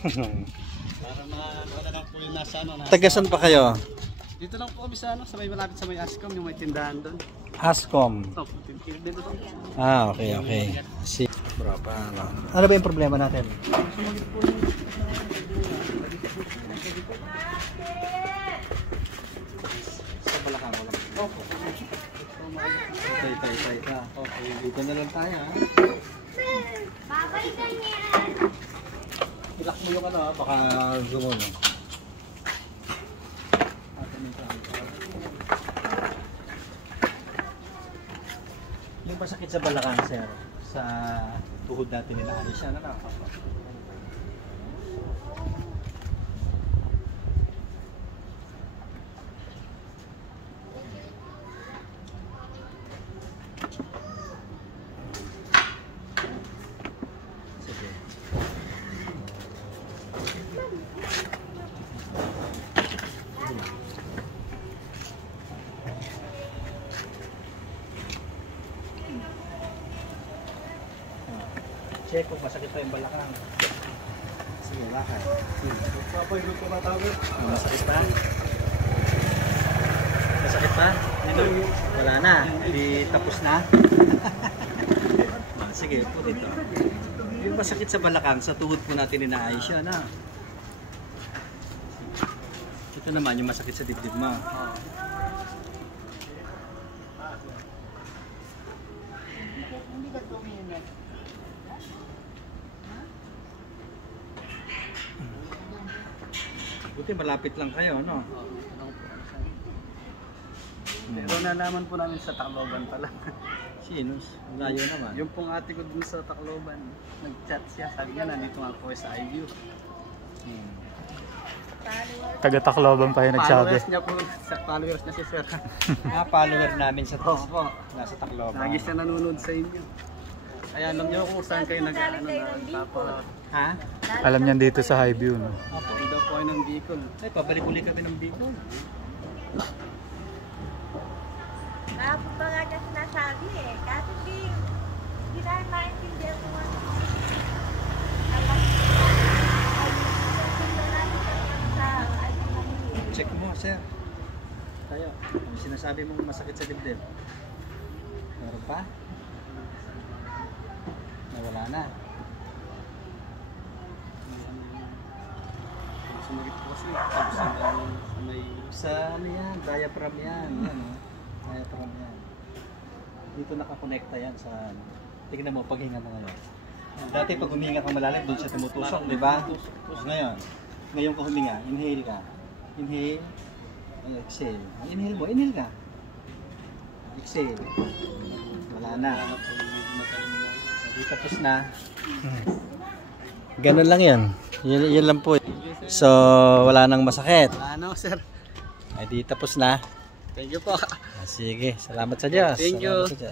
Para wala lang po yung nasa ano. Tagasan pa kayo? Dito lang po kami sa ano, sa may malapit sa may Ascom, yung may tindahan doon. Ascom. Oh, dito to. Okay. Si Brapa, ano ba yung problema natin? Sumagit po yung sa Balakang ko lang. Opo. Tay. Okay, dito na lang tayo ha. Babalikan niya. Ilak mo yung ano ha, baka gumulo. Yung masakit sa balakang, sir, sa tuhod natin nila Anisha, ano na? Sige. Check kung masakit pa yung balakang. Sige, lakad. Papailog ko matawag. Masakit pa? Masakit pa? Wala na. Di tapos na. Sige, po dito. Yung masakit sa balakang, sa tuhod po natin inaayos siya na. Ito naman yung masakit sa dibdib mo. Buti malapit lang kayo, no? Pero nalaman po namin sa Tacloban pala. Sinus, layo naman. Yung pong ate ko dun sa Tacloban, nag-chat siya, sabi niya nandito nga po sa IU. Taga-Tacloban pa yung nagsabi. Followers niya po, followers niya si Sir. Follower namin sa Opo. nasa Tacloban. Lagi siya nanonood sa inyo. Kaya alam niyo kung saan kayo nag-ano na Ha? Alam niyan dito sa Highview, no? Opo, daw po kayo ng Bicol. Ay, pabalik-uli kami ng Bicol. Kahapon pa nga kasi sinasabi eh. Kasi hindi tayo maintindihan kung ano. Check mo, sir. Tayo. Ano sinasabi mong masakit sa dibdib? Meron pa? Nawala na. Sumagit po kasi. Tapos may Sa ano yan? Diaphragm yan. Yan, oh. Diaphragm yan. Dito nakakonekta yan sa ano. Tingnan mo, paghinga mo ngayon. Dati pag huminga ka malalim, doon siya tumutusok, di ba? Ngayon ka huminga, inhale ka. Inhale. Exhale. Inhale ka. Exhale. Wala na. Hindi tapos na. Ganun lang yan. Yun lang po. So, wala nang masakit. ano, Sir? Ay, di tapos na. Thank you po. Sige, salamat sa Diyos. Thank you. Salamat sa Diyos.